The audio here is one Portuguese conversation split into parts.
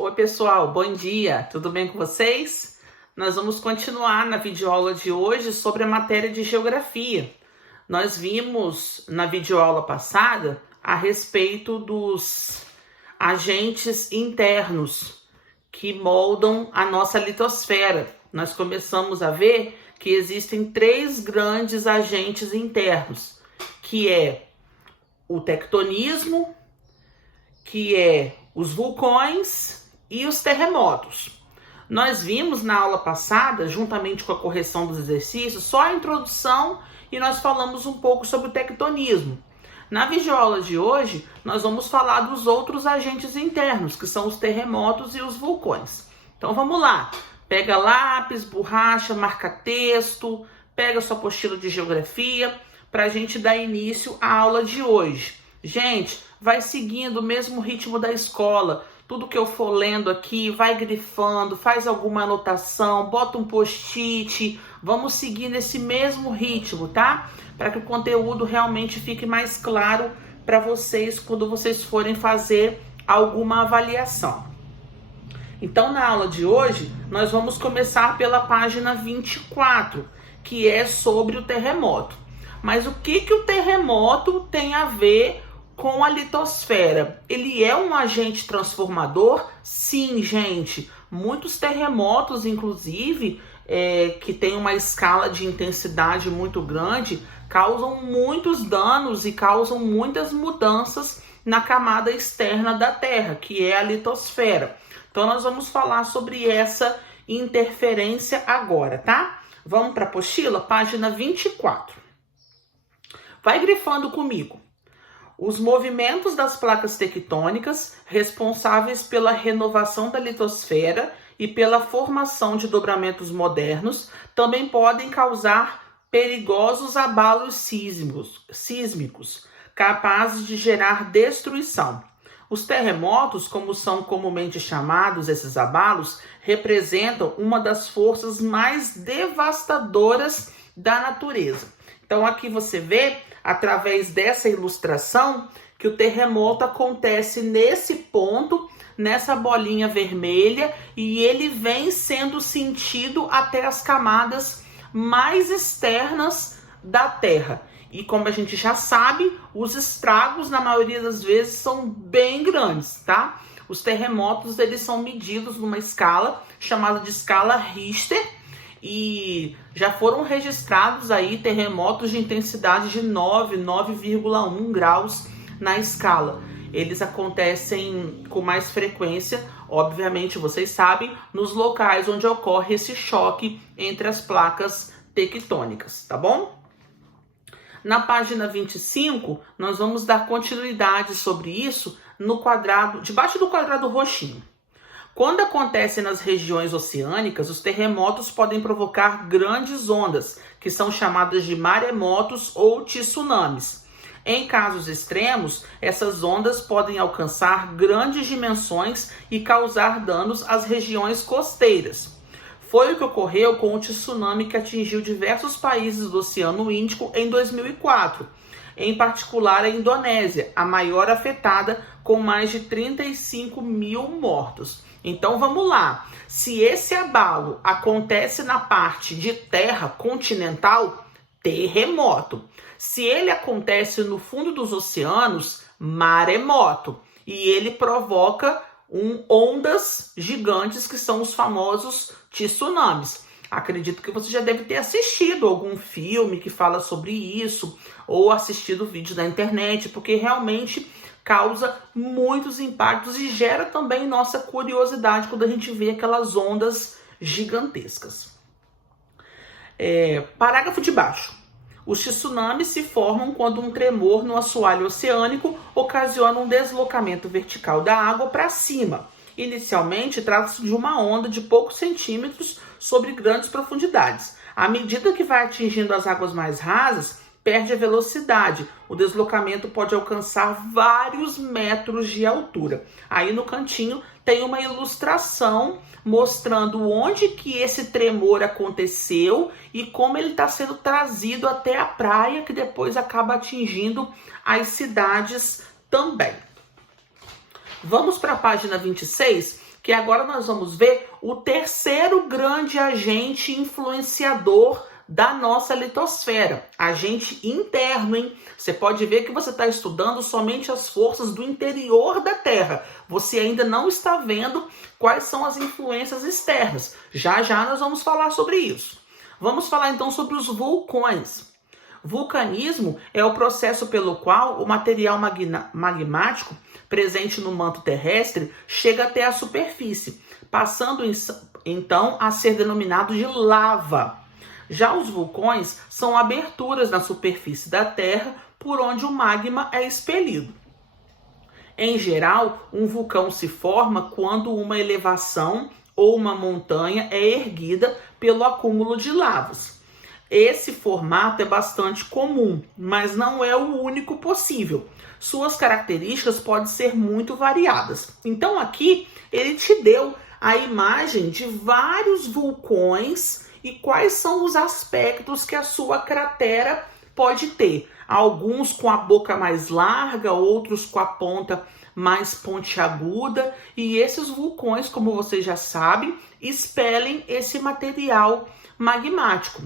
Oi pessoal, bom dia, tudo bem com vocês? Nós vamos continuar na videoaula de hoje sobre a matéria de geografia. Nós vimos na videoaula passada a respeito dos agentes internos que moldam a nossa litosfera. Nós começamos a ver que existem três grandes agentes internos, que é o tectonismo, que é os vulcões e os terremotos. Nós vimos na aula passada, juntamente com a correção dos exercícios, só a introdução e nós falamos um pouco sobre o tectonismo. Na videoaula de hoje, nós vamos falar dos outros agentes internos, que são os terremotos e os vulcões. Então vamos lá, pega lápis, borracha, marca texto, pega sua apostila de geografia para a gente dar início à aula de hoje. Gente, vai seguindo o mesmo ritmo da escola. Tudo que eu for lendo aqui, vai grifando, faz alguma anotação, bota um post-it. Vamos seguir nesse mesmo ritmo, tá? Para que o conteúdo realmente fique mais claro para vocês quando vocês forem fazer alguma avaliação. Então, na aula de hoje, nós vamos começar pela página 24, que é sobre o terremoto. Mas o que o terremoto tem a ver com a litosfera? Ele é um agente transformador? Sim, gente. Muitos terremotos, inclusive, que tem uma escala de intensidade muito grande, causam muitos danos e causam muitas mudanças na camada externa da Terra, que é a litosfera. Então, nós vamos falar sobre essa interferência agora, tá? Vamos para a apostila, página 24. Vai grifando comigo. Os movimentos das placas tectônicas responsáveis pela renovação da litosfera e pela formação de dobramentos modernos também podem causar perigosos abalos sísmicos, capazes de gerar destruição. Os terremotos, como são comumente chamados esses abalos, representam uma das forças mais devastadoras da natureza. Então aqui você vê, através dessa ilustração, que o terremoto acontece nesse ponto, nessa bolinha vermelha, e ele vem sendo sentido até as camadas mais externas da Terra. E como a gente já sabe, os estragos, na maioria das vezes, são bem grandes, tá? Os terremotos, eles são medidos numa escala chamada de escala Richter, e já foram registrados aí terremotos de intensidade de 9,1 graus na escala. Eles acontecem com mais frequência, obviamente, vocês sabem, nos locais onde ocorre esse choque entre as placas tectônicas, tá bom? Na página 25, nós vamos dar continuidade sobre isso no quadrado, debaixo do quadrado roxinho. Quando acontecem nas regiões oceânicas, os terremotos podem provocar grandes ondas, que são chamadas de maremotos ou tsunamis. Em casos extremos, essas ondas podem alcançar grandes dimensões e causar danos às regiões costeiras. Foi o que ocorreu com o tsunami que atingiu diversos países do Oceano Índico em 2004, em particular a Indonésia, a maior afetada, com mais de 35 mil mortos. Então vamos lá, se esse abalo acontece na parte de terra continental, terremoto. Se ele acontece no fundo dos oceanos, maremoto. E ele provoca ondas gigantes que são os famosos tsunamis. Acredito que você já deve ter assistido algum filme que fala sobre isso, ou assistido vídeos na internet, porque realmente causa muitos impactos e gera também nossa curiosidade quando a gente vê aquelas ondas gigantescas. Parágrafo de baixo. Os tsunamis se formam quando um tremor no assoalho oceânico ocasiona um deslocamento vertical da água para cima. Inicialmente, trata-se de uma onda de poucos centímetros sobre grandes profundidades. À medida que vai atingindo as águas mais rasas, perde a velocidade. O deslocamento pode alcançar vários metros de altura. Aí no cantinho tem uma ilustração mostrando onde que esse tremor aconteceu e como ele está sendo trazido até a praia, que depois acaba atingindo as cidades também. Vamos para a página 26, que agora nós vamos ver o terceiro grande agente influenciador da nossa litosfera, agente interno, hein? Você pode ver que você está estudando somente as forças do interior da Terra. Você ainda não está vendo quais são as influências externas. Já já nós vamos falar sobre isso. Vamos falar então sobre os vulcões. Vulcanismo é o processo pelo qual o material magmático presente no manto terrestre chega até a superfície, passando então a ser denominado de lava. Já os vulcões são aberturas na superfície da Terra por onde o magma é expelido. Em geral, um vulcão se forma quando uma elevação ou uma montanha é erguida pelo acúmulo de lavas. Esse formato é bastante comum, mas não é o único possível. Suas características podem ser muito variadas. Então aqui ele te deu a imagem de vários vulcões e quais são os aspectos que a sua cratera pode ter. Alguns com a boca mais larga, outros com a ponta mais pontiaguda. E esses vulcões, como vocês já sabem, expelem esse material magmático.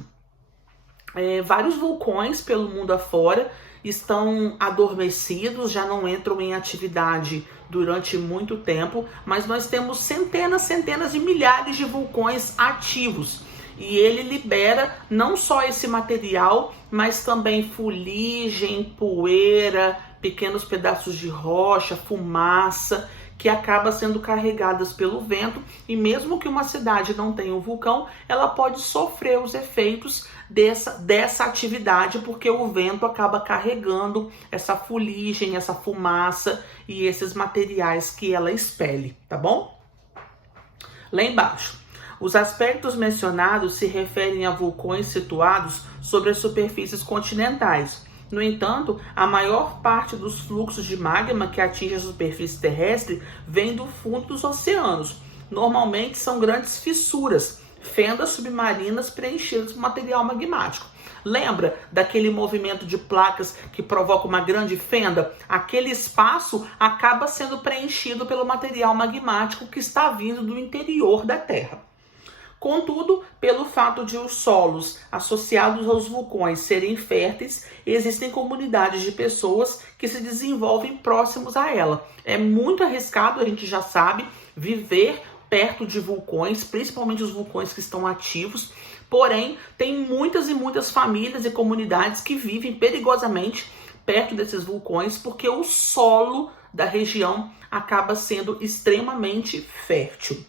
Vários vulcões pelo mundo afora estão adormecidos, já não entram em atividade durante muito tempo, mas nós temos centenas de milhares de vulcões ativos. E ele libera não só esse material, mas também fuligem, poeira, pequenos pedaços de rocha, fumaça, que acaba sendo carregadas pelo vento. E mesmo que uma cidade não tenha um vulcão, ela pode sofrer os efeitos dessa atividade, porque o vento acaba carregando essa fuligem, essa fumaça e esses materiais que ela expele, tá bom? Lá embaixo. Os aspectos mencionados se referem a vulcões situados sobre as superfícies continentais. No entanto, a maior parte dos fluxos de magma que atinge a superfície terrestre vem do fundo dos oceanos. Normalmente são grandes fissuras, fendas submarinas preenchidas por material magmático. Lembra daquele movimento de placas que provoca uma grande fenda? Aquele espaço acaba sendo preenchido pelo material magmático que está vindo do interior da Terra. Contudo, pelo fato de os solos associados aos vulcões serem férteis, existem comunidades de pessoas que se desenvolvem próximos a ela. É muito arriscado, a gente já sabe, viver perto de vulcões, principalmente os vulcões que estão ativos. Porém, tem muitas e muitas famílias e comunidades que vivem perigosamente perto desses vulcões, porque o solo da região acaba sendo extremamente fértil.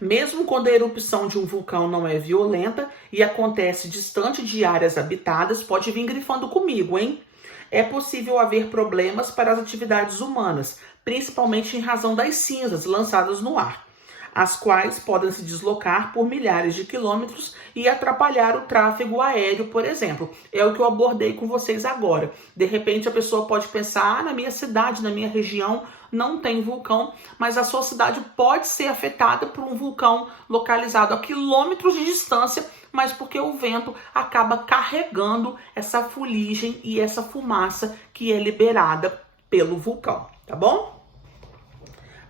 Mesmo quando a erupção de um vulcão não é violenta e acontece distante de áreas habitadas, pode vir grifando comigo, hein? É possível haver problemas para as atividades humanas, principalmente em razão das cinzas lançadas no ar, as quais podem se deslocar por milhares de quilômetros e atrapalhar o tráfego aéreo, por exemplo. É o que eu abordei com vocês agora. De repente a pessoa pode pensar, na minha cidade, na minha região, não tem vulcão, mas a sua cidade pode ser afetada por um vulcão localizado a quilômetros de distância, mas porque o vento acaba carregando essa fuligem e essa fumaça que é liberada pelo vulcão, tá bom?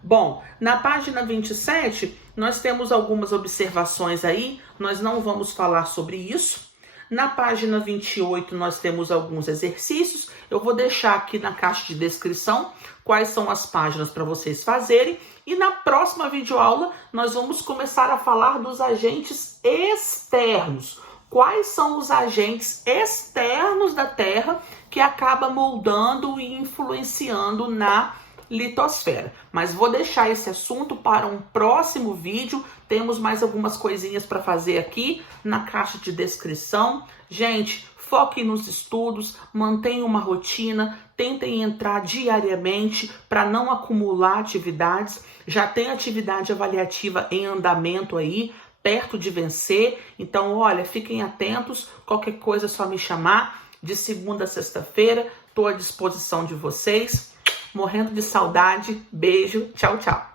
Bom, na página 27, nós temos algumas observações aí, nós não vamos falar sobre isso. Na página 28, nós temos alguns exercícios. Eu vou deixar aqui na caixa de descrição quais são as páginas para vocês fazerem. E na próxima videoaula, nós vamos começar a falar dos agentes externos. Quais são os agentes externos da Terra que acabam moldando e influenciando na litosfera. Mas vou deixar esse assunto para um próximo vídeo. Temos mais algumas coisinhas para fazer aqui na caixa de descrição. Gente, foquem nos estudos, mantenham uma rotina, tentem entrar diariamente para não acumular atividades. Já tem atividade avaliativa em andamento aí, perto de vencer. Então, olha, fiquem atentos. Qualquer coisa é só me chamar. De segunda a sexta-feira, estou à disposição de vocês. Morrendo de saudade. Beijo. Tchau, tchau.